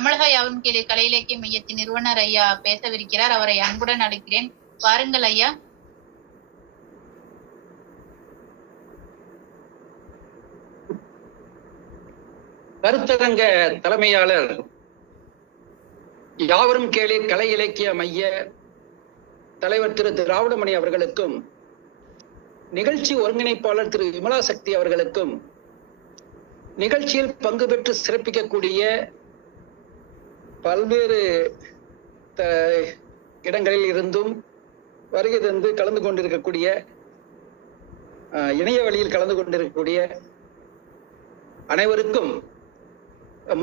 தமிழக யாவும் கேளு கலை இலக்கிய மையத்தின் நிறுவனர் ஐயா பேசவிருக்கிறார். அவரை அன்புடன் அழைக்கிறேன். வாருங்கள் ஐயா. கருத்தரங்க தலைமையாளர் யாவரும் கேளு கலை இலக்கிய மைய தலைவர் திரு திராவிடமணி அவர்களுக்கும், நிகழ்ச்சி ஒருங்கிணைப்பாளர் திரு விமலா சக்தி அவர்களுக்கும், நிகழ்ச்சியில் பங்கு பெற்று சிறப்பிக்கக்கூடிய பல்வேறு இடங்களில் இருந்தும் வருகை தந்து கலந்து கொண்டிருக்கக்கூடிய இணைய வழியில் கலந்து கொண்டிருக்கக்கூடிய அனைவருக்கும்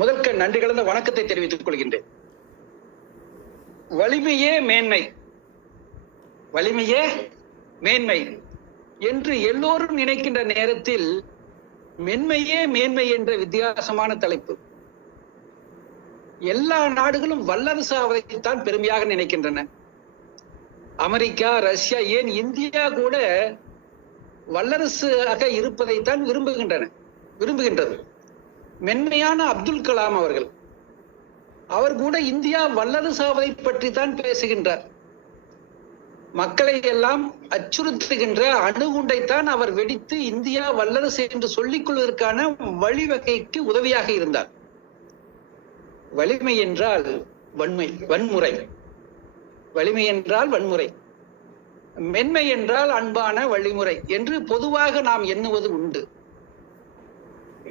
முதற்க நன்றி கலந்த வணக்கத்தை தெரிவித்துக் கொள்கின்றேன். வலிமையே மேன்மை, வலிமையே மேன்மை என்று எல்லோரும் நினைக்கின்ற நேரத்தில் மென்மையே மேன்மை என்ற வித்தியாசமான தலைப்பு. எல்லா நாடுகளும் வல்லரசு ஆவதைத்தான் பெருமையாக நினைக்கின்றன. அமெரிக்கா, ரஷ்யா, ஏன் இந்தியா கூட வல்லரசாக இருப்பதைத்தான் விரும்புகின்றது. மென்மையான அப்துல் கலாம் அவர் கூட இந்தியா வல்லரசாவதை பற்றி தான் பேசுகின்றார். மக்களை எல்லாம் அச்சுறுத்துகின்ற அணுகுண்டைத்தான் அவர் வெடித்து இந்தியா வல்லரசு என்று சொல்லிக் கொள்வதற்கான வழிவகைக்கு உதவியாக இருந்தார். வலிமை என்றால் வன்முறை, வலிமை என்றால் வன்முறை, மென்மை என்றால் அன்பான வழிமுறை என்று பொதுவாக நாம் எண்ணுவது உண்டு.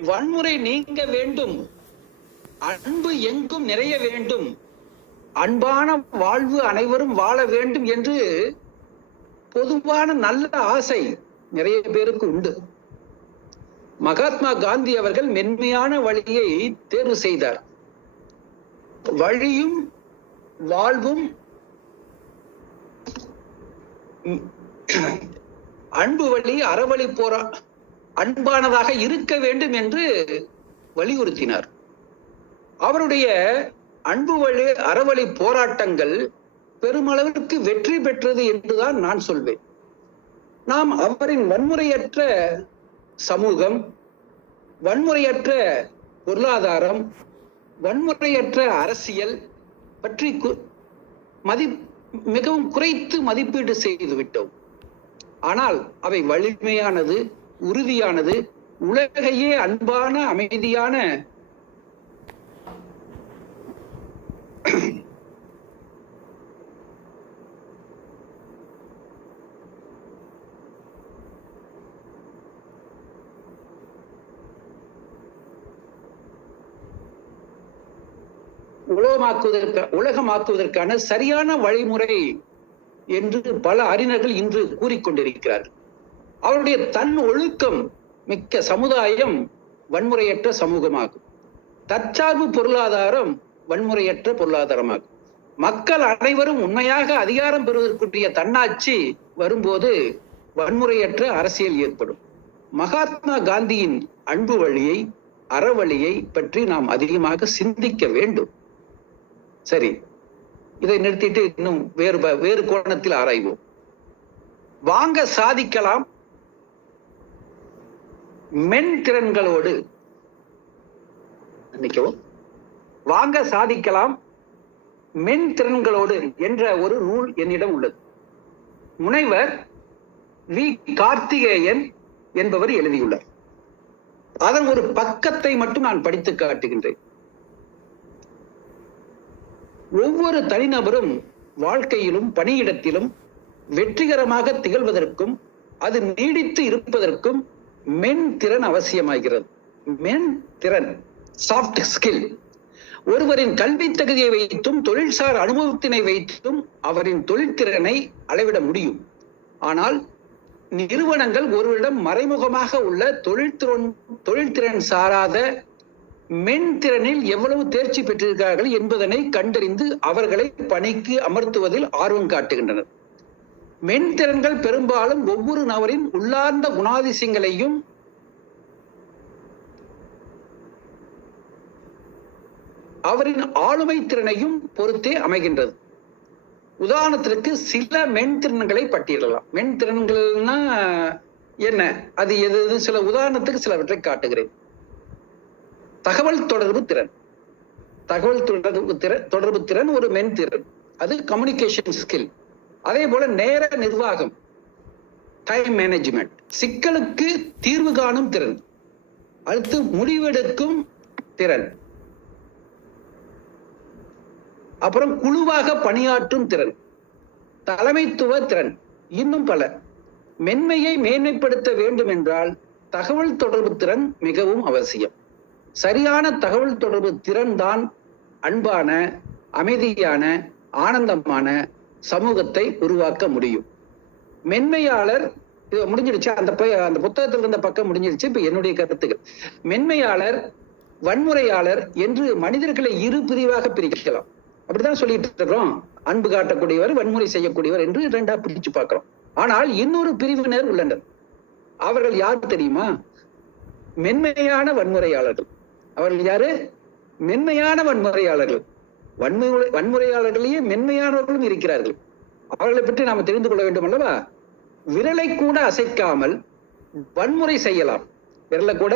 வன்முறை நீங்க வேண்டும், அன்பு எங்கும் நிறைய வேண்டும், அன்பான வாழ்வு அனைவரும் வாழ வேண்டும் என்று பொதுவான நல்ல ஆசை நிறைய பேருக்கு உண்டு. மகாத்மா காந்தி அவர்கள் மென்மையான வழியை தேர்வு செய்தார். வழியும் வாழ்வும் அன்பு வழி அறவழி அன்பானதாக இருக்க வேண்டும் என்று வலியுறுத்தினார். அவருடைய அன்பு வழி அறவழி போராட்டங்கள் பெருமளவிற்கு வெற்றி பெற்றது என்றுதான் நான் சொல்வேன். நாம் அவரின் வன்முறையற்ற சமூகம், வன்முறையற்ற பொருளாதாரம், வன்முறையற்ற அரசியல் பற்றி மிகவும் குறைத்து மதிப்பீடு செய்து விட்டோம். ஆனால் அவை வலிமையானது, உறுதியானது, உலகையே அன்பான அமைதியான உலகமாக்குவதற்கான சரியான வழிமுறை என்று பல அறிஞர்கள் இன்று கூறிக்கொண்டிருக்கிறார்கள். அவருடைய தன் ஒழுக்கம் மிக்க சமுதாயம் வன்முறையற்ற சமூகமாகும். தற்சார்பு பொருளாதாரம் வன்முறையற்ற பொருளாதாரமாகும். மக்கள் அனைவரும் உண்மையாக அதிகாரம் பெறுவதற்குரிய தன்னாட்சி வரும்போது வன்முறையற்ற அரசியல் ஏற்படும். மகாத்மா காந்தியின் அன்பு வழியை, அறவழியை பற்றி நாம் அதிகமாக சிந்திக்க வேண்டும். சரி, இதை நிறுத்திட்டு இன்னும் வேறு கோணத்தில் ஆராய்வோம். வாங்க சாதிக்கலாம் மென் திறன்களோடு, வாங்க சாதிக்கலாம் மென் திறன்களோடு என்ற ஒரு நூல் என்னிடம் உள்ளது. முனைவர் வி. கார்த்திகேயன் என்பவர் எழுதியுள்ளார். அதன் ஒரு பக்கத்தை மட்டும் நான் படித்து காட்டுகின்றேன். ஒவ்வொரு தனிநபரும் வாழ்க்கையிலும் பணியிடத்திலும் வெற்றிகரமாக திகழ்வதற்கும் அது நீடித்து இருப்பதற்கும் மென் திறன் அவசியமாகிறது. மென் திறன், சாஃப்ட் ஸ்கில், ஒருவரின் கல்வி தகுதியை வைத்தும் தொழில்சார் அனுபவத்தினை வைத்தும் அவரின் தொழிற்திறனை அளவிட முடியும். ஆனால் நிறுவனங்கள் ஒருவரிடம் மறைமுகமாக உள்ள தொழில்திறன் சாராத மென்திறனில் எவ்வளவு தேர்ச்சி பெற்றிருக்கிறார்கள் என்பதனை கண்டறிந்து அவர்களை பணிக்கு அமர்த்துவதில் ஆர்வம் காட்டுகின்றனர். மென்திறன்கள் பெரும்பாலும் ஒவ்வொரு நபரின் உள்ளார்ந்த குணாதிசயங்களையும் அவரின் ஆளுமை திறனையும் பொறுத்தே அமைகின்றது. உதாரணத்திற்கு சில மென்திறன்களை பட்டியலிடலாம். மென்திறன்கள்னா என்ன, அது எது, சில உதாரணத்துக்கு சிலவற்றை காட்டுகிறேன். தகவல் தொடர்பு திறன், தகவல் தொடர்பு திறன் ஒரு மென்திறன், அது கம்யூனிகேஷன் ஸ்கில். அதே போல நேர நிர்வாகம், டைம் மேனேஜ்மெண்ட், சிக்கலுக்கு தீர்வு காணும் திறன், அடுத்து முடிவெடுக்கும் திறன், அப்புறம் குழுவாக பணியாற்றும் திறன், தலைமைத்துவ திறன், இன்னும் பல. மென்மையை மேன்மைப்படுத்த வேண்டும் என்றால் தகவல் தொடர்பு திறன் மிகவும் அவசியம். சரியான தகவல் தொடர்பு திறன் தான் அன்பான, அமைதியான, ஆனந்தமான சமூகத்தை உருவாக்க முடியும். மென்மையாளர், இது முடிஞ்சிடுச்சு, அந்த புத்தகத்தில் இருந்த பக்கம் முடிஞ்சிடுச்சு. இப்ப என்னுடைய கருத்துக்கள். மென்மையாளர், வன்முறையாளர் என்று மனிதர்களை இரு பிரிவாக பிரிக்கலாம். அப்படித்தான் சொல்லிட்டு இருக்கிறோம். அன்பு காட்டக்கூடியவர், வன்முறை செய்யக்கூடியவர் என்று இரண்டா பிரிச்சு பார்க்கிறோம். ஆனால் இன்னொரு பிரிவினர் உள்ளனர். அவர்கள் யார் தெரியுமா? மென்மையான வன்முறையாளர்கள். அவர்கள் யாரு? மென்மையான வன்முறையாளர்கள். வன்முறையாளர்களையே மென்மையானவர்களும் இருக்கிறார்கள். அவர்களை பற்றி நாம தெரிந்து கொள்ள வேண்டும் அல்லவா? விரலை கூட அசைக்காமல் வன்முறை செய்யலாம். விரலை கூட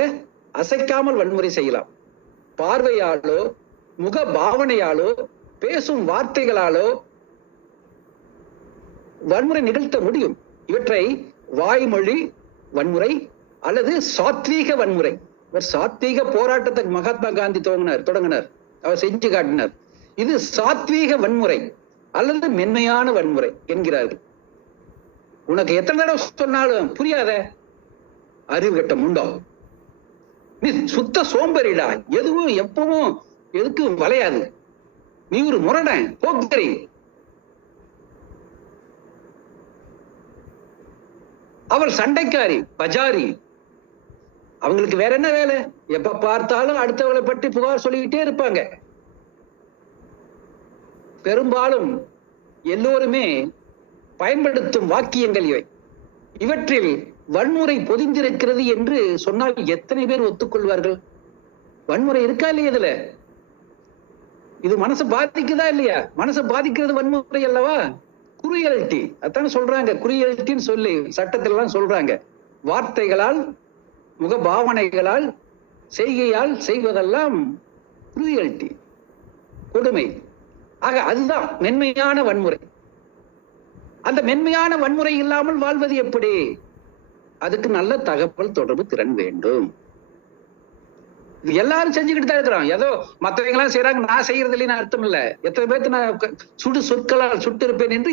அசைக்காமல் வன்முறை செய்யலாம். பார்வையாலோ, முக பாவனையாலோ, பேசும் வார்த்தைகளாலோ வன்முறை நிகழ்த்த முடியும். இவற்றை வாய்மொழி வன்முறை அல்லது சாத்வீக வன்முறை. சாத்வீக போராட்டத்தை மகாத்மா காந்தி தொடங்கினார், அவர் செஞ்சு காட்டினார். இது சாத்வீக வன்முறை அல்லது மென்மையான வன்முறை என்கிறார்கள். உனக்கு எத்தனை தடவை சொன்னாலும் புரியாத அறிவு கட்ட முண்டோ, நீ சுத்த சோம்பேறிடா, எதுவும் எப்பவும் எதுக்கும் வளையாது, நீ ஒரு முரடன், போக்கரி. அவள் சண்டைக்காரி, பஜாரி. அவங்களுக்கு வேற என்ன வேலை? எப்ப பார்த்தாலும் அடுத்தவளை பற்றி புகார் சொல்லிக்கிட்டே இருப்பாங்க. பெரும்பாலும் எல்லோருமே பயன்படுத்தும் வாக்கியங்கள் இவை. இவற்றில் வன்முறை பொதிந்திருக்கிறது என்று சொன்னால் எத்தனை பேர் ஒத்துக்கொள்வார்கள்? வன்முறை இருக்கா இல்லையா? இதுல இது மனசை பாதிக்குதா இல்லையா? மனசை பாதிக்கிறது வன்முறை அல்லவா? குரியல்டி, அதான சொல்றாங்க. குரியல்டின்னு சொல்லி சட்டத்துல எல்லாம் சொல்றாங்க. வார்த்தைகளால், முக பாவனைகளால், செய்கையால் செய்வதெல்லாம் குரியல்டி, கொடுமை. ஆக அதுதான் மென்மையான வன்முறை. அந்த மென்மையான வன்முறை இல்லாமல் வாழ்வது எப்படி? அதுக்கு நல்ல தகவல் தொடர்பு திறன் வேண்டும். எல்லாரும் செஞ்சுக்கிட்டு தான் இருக்கிறோம். ஏதோ மற்றவங்க எல்லாம் செய்யறாங்க, நான் செய்யறது இல்லைன்னு அர்த்தம் இல்ல. எத்தனை பேருக்கு நான் சுடு சொற்களால் சுட்டு இருப்பேன் என்று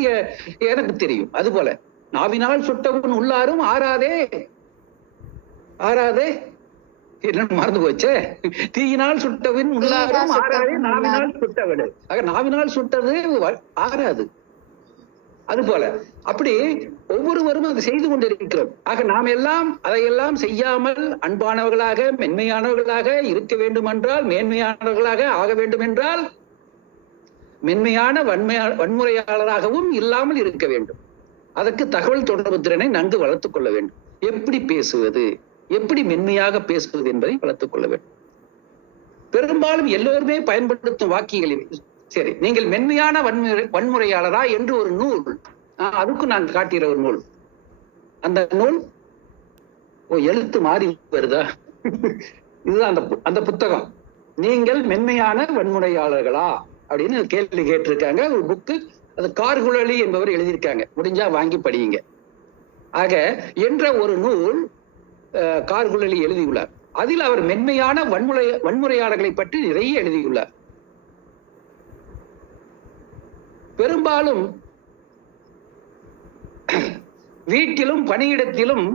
எனக்கு தெரியும். அது போல நாவினால் சுட்டவன் உள்ளாரும் ஆறாதே ஆறாதே என்னன்னு மறந்து போச்சே. தீயினால் சுட்டவன் உள்ளாரும் ஆறாதே நாவினால் சுட்டவன். ஆக நாவினால் சுட்டது ஆறாது. அது போல அப்படி ஒவ்வொருவரும் அதை செய்து கொண்டிருக்கிறோம். ஆக நாம் எல்லாம் அதையெல்லாம் செய்யாமல் அன்பானவர்களாக, மென்மையானவர்களாக இருக்க வேண்டும் என்றால், மேன்மையானவர்களாக ஆக வேண்டும் என்றால், மென்மையான வன்முறையாளராகவும் இல்லாமல் இருக்க வேண்டும். அதற்கு தகவல் தொடர்பு திறனை நன்கு வளர்த்துக் கொள்ள வேண்டும். எப்படி பேசுவது, எப்படி மென்மையாக பேசுவது என்பதை வளர்த்துக் கொள்ள வேண்டும். பெரும்பாலும் எல்லோருமே பயன்படுத்தும் வாக்கியங்கள். சரி, நீங்கள் மென்மையான வன்முறையாளரா என்று ஒரு நூல், அதுக்கு நான் காட்டுகிற ஒரு நூல். அந்த நூல் எழுத்து மாறி வருதா? இதுதான் அந்த புத்தகம். நீங்கள் மென்மையான வன்முறையாளர்களா அப்படின்னு கேள்வி கேட்டிருக்காங்க. ஒரு புக்கு, அது கார்குழலி என்பவர் எழுதியிருக்காங்க. முடிஞ்சா வாங்கி படியுங்க. ஆக என்ற ஒரு நூல் கார்குழலி எழுதியுள்ளார். அதில் அவர் மென்மையான வன்முறையாளர்களை பற்றி நிறைய எழுதியுள்ளார். பெரும்பாலும் வீட்டிலும், பணியிடத்திலும்,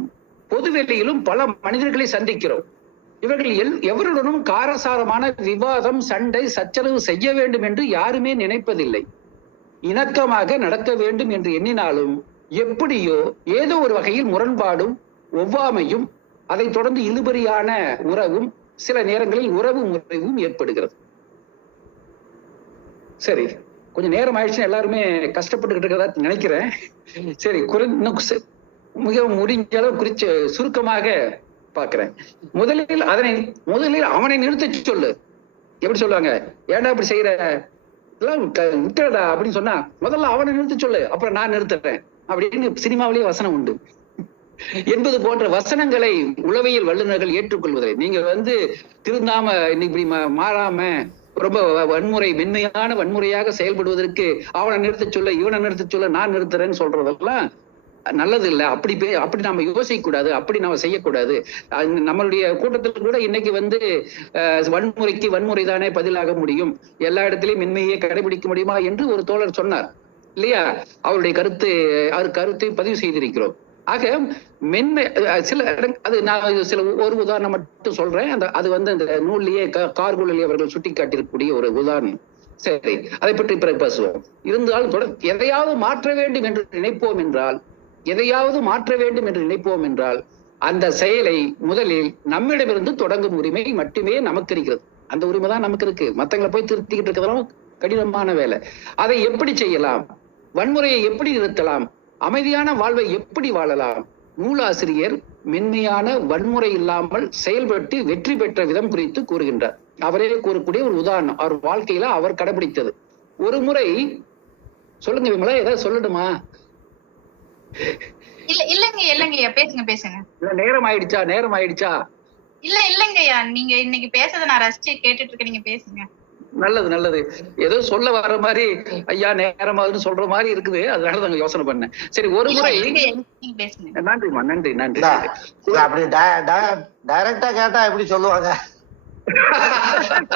பொதுவெளியிலும் பல மனிதர்களை சந்திக்கிறோம். இவர்கள் எவருடனும் காரசாரமான விவாதம், சண்டை, சச்சரவு செய்ய வேண்டும் என்று யாருமே நினைப்பதில்லை. இணக்கமாக நடக்க வேண்டும் என்று எண்ணினாலும் எப்படியோ ஏதோ ஒரு வகையில் முரண்பாடும், ஒவ்வாமையும், அதை தொடர்ந்து இழுபறியான உறவும், சில நேரங்களில் உறவு முறைவும் ஏற்படுகிறது. சரி, கொஞ்சம் நேரம் ஆயிடுச்சுன்னு எல்லாருமே கஷ்டப்பட்டுக்கிட்டு இருக்கிறதா நினைக்கிறேன். சரி, மிகவும் முடிஞ்ச அளவு குறிச்சு சுருக்கமாக பார்க்கிறேன். முதலில் அவனை நிறுத்த சொல்லு. எப்படி சொல்லுவாங்க? ஏன்டா இப்படி செய்யற, விட்டுடா அப்படின்னு சொன்னா முதல்ல அவனை நிறுத்த சொல்லு, அப்புறம் நான் நிறுத்துறேன் அப்படின்னு சினிமாவிலேயே வசனம் உண்டு என்பது போன்ற வசனங்களை உளவியல் வல்லுநர்கள் ஏற்றுக்கொள்வதில்லை. நீங்க திருந்தாம இப்படி மாறாம ரொம்ப வன்முறை, மென்மையான வன்முறையாக செயல்படுவதற்கு அவனை நிறுத்த சொல்ல, இவனை நிறுத்த சொல்ல, நான் நிறுத்துறேன்னு சொல்றதெல்லாம் நல்லது இல்ல. அப்படி நாம யோசிக்க கூடாது, அப்படி நாம செய்யக்கூடாது. நம்மளுடைய கூட்டத்தில் கூட இன்னைக்கு வன்முறைக்கு வன்முறை தானே பதிலாக முடியும், எல்லா இடத்திலையும் மென்மையை கடைபிடிக்க முடியுமா என்று ஒரு தோழர் சொன்னார் இல்லையா? அவருடைய கருத்தை பதிவு செய்திருக்கிறோம். ஆக மென்மை சில அது நான் ஒரு உதாரணம் மட்டும் சொல்றேன். அது அந்த நூல்லையே கார்குழலி அவர்கள் சுட்டி காட்டியிருக்கக்கூடிய ஒரு உதாரணம். சரி, அதை பற்றி பிறகு பேசுவோம். இருந்தாலும் எதையாவது மாற்ற வேண்டும் என்று நினைப்போம் என்றால் அந்த செயலை முதலில் நம்மிடமிருந்து தொடங்கும் உரிமை மட்டுமே நமக்கு இருக்கிறது. அந்த உரிமை தான் நமக்கு இருக்கு. மத்தவங்களை போய் திருத்திக்கிட்டு இருக்கிறதெல்லாம் கடினமான வேலை. அதை எப்படி செய்யலாம், வன்முறையை எப்படி நிறுத்தலாம், அமைதியான வாழ்வை எப்படி வாழலாம், நூலாசிரியர் மென்மையான வன்முறை இல்லாமல் செயல்பட்டு வெற்றி பெற்ற விதம் குறித்து கூறுகின்றார். அவரே கூறக்கூடிய ஒரு உதாரணம், அவர் வாழ்க்கையில அவர் கடைபிடித்தது. ஒரு முறை சொல்லுங்க விமலா, ஏதாவது சொல்லணுமா? இல்லங்கய்யா, பேசுங்க. நேரம் ஆயிடுச்சா? இல்லங்கய்யா, நீங்க இன்னைக்கு பேசுறத நான் ரசிச்சு கேட்டுட்டு இருக்கேன், நீங்க பேசுங்க. நல்லது. ஏதோ சொல்ல வர்ற மாதிரி ஐயா நேரமாதுன்னு சொல்ற மாதிரி இருக்குது, அதனால நாங்க யோசனை பண்ணேன். சரி, ஒரு முறை நன்றிமா, நன்றி. அப்படி டைரக்டா கேட்டா எப்படி சொல்லுவாங்க?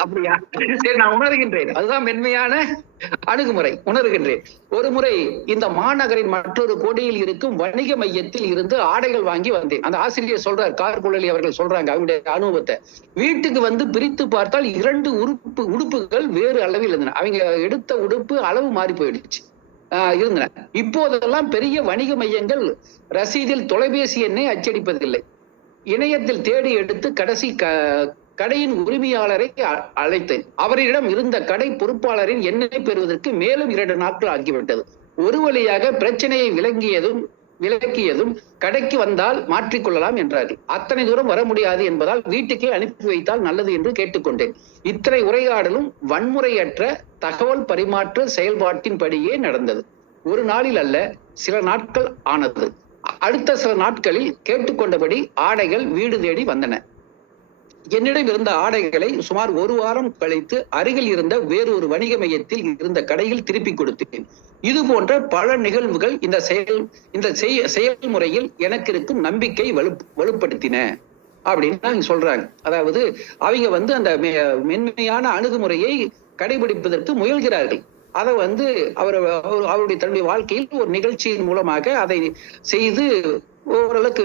அப்படியா? சரி, நான் உணர்கின்றேன். அதுதான் மென்மையான அணுகுமுறை, உணர்கின்றேன். ஒரு முறை இந்த மாநகரின் மற்றொரு கோடியில் இருக்கும் வணிக மையத்தில் இருந்து ஆடைகள் வாங்கி வந்தேன். அந்த ஆசிரியர் சொல்றார், கார்குழலி அவர்கள் சொல்றாங்க அவருடைய அனுபவத்தை. வீட்டுக்கு பிரித்து பார்த்தால் 2 உடுப்புகள் வேறு அளவில் இருந்தன. அவங்க எடுத்த உடுப்பு அளவு மாறி போயிடுச்சு இருந்தன. இப்போதெல்லாம் பெரிய வணிக மையங்கள் ரசீதில் தொலைபேசி எண்ணை அச்சடிப்பதில்லை. இணையத்தில் தேடி எடுத்து கடையின் உரிமையாளரை அழைத்தேன். அவரிடம் இருந்த கடை பொறுப்பாளரின் எண்ணை பெறுவதற்கு மேலும் 2 நாட்கள் ஆகிவிட்டது. ஒரு வழியாக பிரச்சனையை விளக்கியதும் கடைக்கு வந்தால் மாற்றிக்கொள்ளலாம் என்றார்கள். அத்தனை தூரம் வர முடியாது என்பதால் வீட்டுக்கே அனுப்பி வைத்தால் நல்லது என்று கேட்டுக்கொண்டேன். இத்தனை உரையாடலும் வன்முறையற்ற தகவல் பரிமாற்ற செயல்பாட்டின் படியே நடந்தது. ஒரு நாளில் அல்ல, சில நாட்கள் ஆனது. அடுத்த சில நாட்களில் கேட்டுக்கொண்டபடி ஆடைகள் வீடு தேடி வந்தன. என்னிடம் இருந்த ஆடைகளை சுமார் 1 வாரம் கழித்து அருகில் இருந்த வேறொரு வணிக மையத்தில் இருந்த கடையில் திருப்பி கொடுத்தேன். இது போன்ற பல நிகழ்வுகள் இந்த செயல்முறையில் எனக்கு இருக்கும் நம்பிக்கை வலுப்படுத்தின அப்படின்னு சொல்றாங்க. அதாவது அவங்க அந்த மென்மையான அணுகுமுறையை கடைபிடிப்பதற்கு முயல்கிறார்கள். அதை அவருடைய தன்னுடைய வாழ்க்கையில் ஒரு நிகழ்ச்சியின் மூலமாக அதை செய்து ஓரளவுக்கு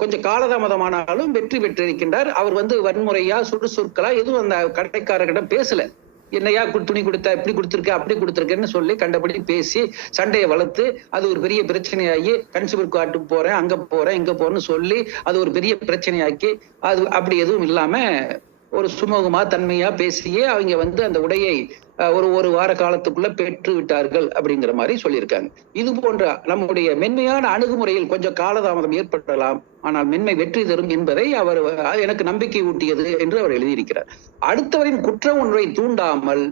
கொஞ்சம் காலதாமதமானாலும் வெற்றி பெற்றிருக்கின்றார். அவர் வன்முறையா சுறுசுறுக்களா எதுவும் அந்த கடைக்காரர்கிட்ட பேசல. என்னையா துணி கொடுத்தா, இப்படி கொடுத்துருக்க, அப்படி கொடுத்துருக்கேன்னு சொல்லி கண்டபடி பேசி சண்டையை வளர்த்து அது ஒரு பெரிய பிரச்சனையாகி கன்சூமர் கோர்ட்டுக்கு போறேன், அங்க போறேன், இங்க போறேன்னு சொல்லி அது ஒரு பெரிய பிரச்சனையாக்கி அது அப்படி எதுவும் இல்லாம ஒரு சுமூகமா தன்மையா பேசியே அவங்க அந்த உடையை ஒரு வார காலத்துக்குள்ள பெற்று விட்டார்கள் அப்படிங்கிற மாதிரி சொல்லியிருக்காங்க. இது போன்ற நம்முடைய மென்மையான அணுகுமுறையில் கொஞ்சம் காலதாமதம் ஏற்படலாம், ஆனால் மென்மை வெற்றி தரும் என்பதை அவர் எனக்கு நம்பிக்கை ஊட்டியது என்று அவர் எழுதியிருக்கிறார். அடுத்தவரின் குற்ற ஒன்றை தூண்டாமல்,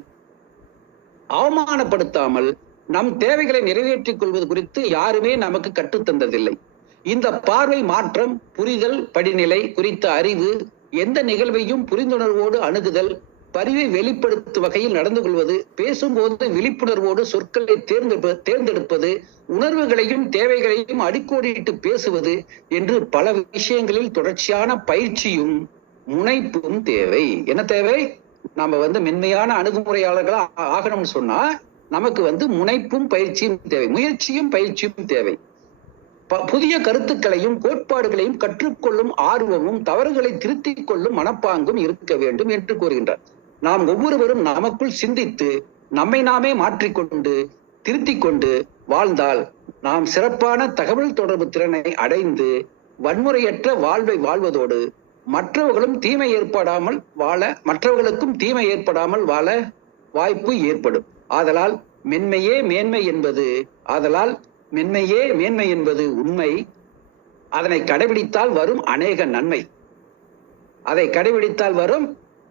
அவமானப்படுத்தாமல் நம் தேவைகளை நிறைவேற்றிக் கொள்வது குறித்து யாருமே நமக்கு கற்றுத்தந்ததில்லை. இந்த பார்வை மாற்றம், புரிதல் படிநிலை குறித்த அறிவு, எந்த நிகழ்வையும் புரிந்துணர்வோடு அணுகுதல், பரிவை வெளிப்படுத்தும் வகையில் நடந்து கொள்வது, பேசும்போது விழிப்புணர்வோடு சொற்களை தேர்ந்தெடுப்பது, உணர்வுகளையும் தேவைகளையும் அடிக்கோடிட்டு பேசுவது என்று பல விஷயங்களில் தொடர்ச்சியான பயிற்சியும் முனைப்பும் தேவை. என்ன தேவை? நாம மென்மையான அணுகுமுறையாளர்களா ஆகணும்னு சொன்னா நமக்கு முனைப்பும் பயிற்சியும் தேவை, முயற்சியும் பயிற்சியும் தேவை. புதிய கருத்துக்களையும் கோட்பாடுகளையும் கற்றுக்கொள்ளும் ஆர்வமும் தவறுகளை திருத்திக் கொள்ளும் மனப்பாங்கும் இருக்க வேண்டும் என்று கூறுகின்றார். நாம் ஒவ்வொருவரும் நமக்குள் சிந்தித்து நம்மை நாமே மாற்றிக்கொண்டு திருத்திக் கொண்டு வாழ்ந்தால் நாம் சிறப்பான தகவல் தொடர்பு திறனை அடைந்து வன்முறையற்ற வாழ்வை வாழ்வதோடு மற்றவர்களுக்கும் தீமை ஏற்படாமல் வாழ வாய்ப்பு ஏற்படும். ஆதலால் மென்மையே மேன்மை என்பது உண்மை. அதனை கடைபிடித்தால் வரும்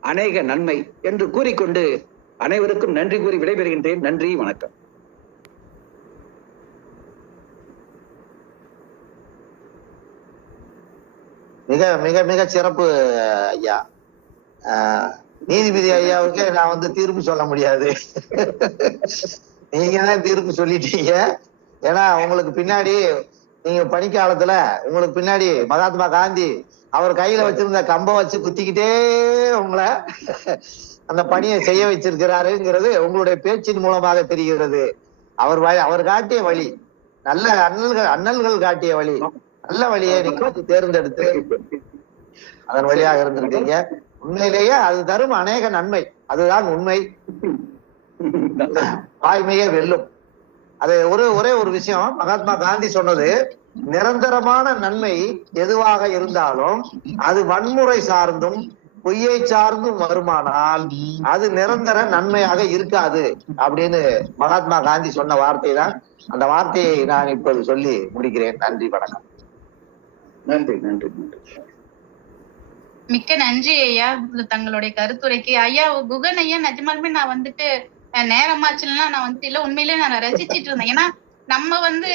அநேக நன்மை என்று கூறிக்கொண்டு அனைவருக்கும் நன்றி கூறி விடைபெறுகின்றேன். நன்றி, வணக்கம். மிக மிக மிக சிறப்பு ஐயா. நீதிபதி ஐயாவுக்கு நான் வந்து தீர்ப்பு சொல்ல முடியாது. நீங்க தான் தீர்ப்பு சொல்லிட்டீங்க. ஏன்னா உங்களுக்கு பின்னாடி நீங்க பணிக்காலத்துல உங்களுக்கு பின்னாடி மகாத்மா காந்தி அவர் கையில வச்சிருந்த கம்பை வச்சு குத்திக்கிட்டே உங்களை அந்த பணியை செய்ய வச்சிருக்கிறாருங்கிறது உங்களுடைய பேச்சின் மூலமாக தெரிகிறது. அவர் காட்டிய வழி, நல்ல அண்ணல்கள் காட்டிய வழி, நல்ல வழியை நீங்க தேர்ந்தெடுத்து அதன் வழியாக இருந்திருக்கீங்க. உண்மையிலேயே அது தரும் அநேக நன்மை. அதுதான் உண்மை. வாய்மையே வெல்லும். அது ஒரே ஒரு விஷயம் மகாத்மா காந்தி சொன்னது, நிரந்தரமான நன்மை எதுவாக இருந்தாலும் அது வன்முறை சார்ந்தும் பொய்யை சார்ந்தும் வருமானால் அது நிரந்தர நன்மையாக இருக்காது அப்படின்னு மகாத்மா காந்தி சொன்ன வார்த்தை தான். அந்த வார்த்தையை நான் இப்போது சொல்லி முடிக்கிறேன். நன்றி, வணக்கம். நன்றி நன்றி நன்றி. மிக்க நன்றி ஐயா தங்களுடைய கருத்துரைக்கு. ஐயா குகன் ஐயா, நிஜமாலுமே நான் வந்துட்டு நேரமாச்சுன்னா நான் வந்துட்டு இல்ல, உண்மையிலேயே நான் ரசிச்சிட்டு இருந்தேன். ஏன்னா நம்ம வந்து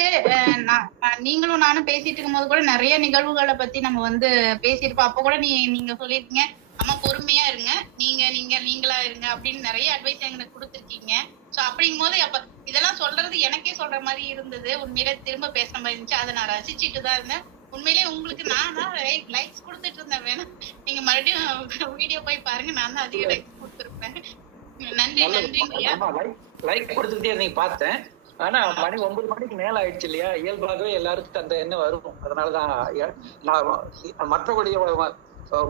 நீங்களும் நானும் பேசிட்டு இருக்கும் போது கூட நிறைய நிகழ்வுகளை பத்தி நம்ம வந்து பேசியிருப்போம். அப்ப கூட நீங்க சொல்லிருக்கீங்க, அம்மா பொறுமையா இருங்க, நீங்களா இருங்க அப்படின்னு நிறைய அட்வைஸ் எங்களுக்கு கொடுத்துருக்கீங்க. சோ அப்படிங்கும் போது அப்ப இதெல்லாம் சொல்றது எனக்கே சொல்ற மாதிரி இருந்தது. உண்மையிலே திரும்ப பேசுற மாதிரி இருந்துச்சு. அதை நான் ரசிச்சுட்டு தான் இருந்தேன். உண்மையிலேயே உங்களுக்கு நான் தான் லைக்ஸ் கொடுத்துட்டு இருந்தேன். வேணும் நீங்க மறுபடியும் வீடியோ போய் பாருங்க, நான் தான் அதிக லைக்ஸ் கொடுத்துருப்பேன். நன்றி நன்றி ஐயா. லைக் கொடுத்துட்டே நீங்க பார்த்தேன். ஆனா மணி 9 மணிக்கு மேல ஆயிடுச்சு இல்லையா, இயல்பாகவே எல்லாருக்கும் அந்த எண்ணம் வரும். அதனாலதான் நான் மற்றபடிய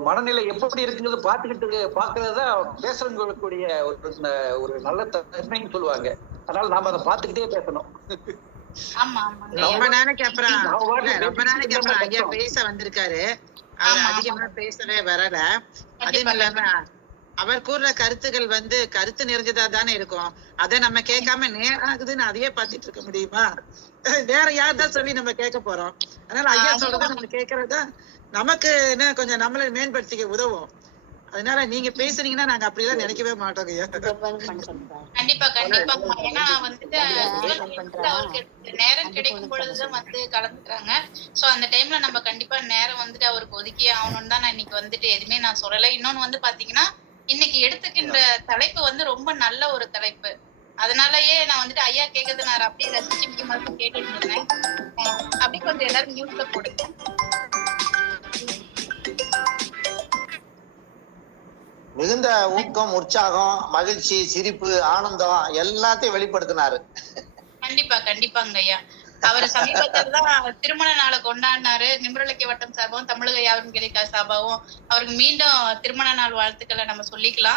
மனநிலை எப்படி இருக்குங்கிறது பாக்குறதுதான் பேசுறவங்களுக்குரிய ஒரு நல்ல தன்மைன்னு சொல்லுவாங்க. அதனால நாம அதை பாத்துக்கிட்டே பேசணும். ரொம்ப நாளைக்கு அப்புறம் ஐயா பேச வந்திருக்காரு. அவர் அதிகமா பேசவே வரல. அதே இல்லாம அவர் கூறுற கருத்துக்கள் வந்து கருத்து நிறைஞ்சதா தானே இருக்கும். அதை நம்ம கேட்காம நேரம் ஆகுதுன்னு அதையே பார்த்துட்டு இருக்க முடியுமா? வேற யார்தான் சொல்லி நம்ம கேட்க போறோம்? அதனால ஐயா சொல்றத நம்ம கேட்கறதா நமக்கு என்ன கொஞ்சம் நம்மளை மேம்படுத்திக்க உதவும். அதனால நீங்க பேசுனீங்கன்னா நாங்க அப்படிலாம் நினைக்கவே மாட்டோம் ஐயா. கண்டிப்பா கண்டிப்பா. ஏன்னா வந்துட்டு அவருக்கு நேரம் கிடைக்கும் பொழுதுதான் வந்து கலந்துக்கிறாங்க. சோ அந்த டைம்ல நம்ம கண்டிப்பா நேரம் வந்துட்டு அவருக்கு ஒதுக்கியே ஆகணும்னு தான் நான் இன்னைக்கு வந்துட்டு எதுவுமே நான் சொல்லல. இன்னொன்னு வந்து பாத்தீங்கன்னா, இன்னைக்கு எடுத்துக்கின்ற தலைப்பு வந்து ரொம்ப நல்ல ஒரு தலைப்பு. அதனாலயே நான் வந்துட்டு ஐயா கேட்கறது நான் அப்படியே ரசிச்சு முக்கியமாக கேட்டுட்டு இருந்தேன். அப்படி கொஞ்சம் எல்லாரும் நியூஸ்ல போடுங்க. மிகுந்த ஊக்கம், உற்சாகம், மகிழ்ச்சி, சிரிப்பு, ஆனந்தம் எல்லாத்தையும் வெளிப்படுத்தினாரு. கண்டிப்பா கண்டிப்பாங்க ஐயா. அவர் சமீபத்துல தான் திருமண நாளை கொண்டாடினாரு. நிமிரலக்கிய வட்டம் சார்பாவும் தமிழக யாவரும் கிளைக்கா சார்பாவும் அவருக்கு மீண்டும் திருமண நாள் வாழ்த்துக்களை நம்ம சொல்லிக்கலாம்.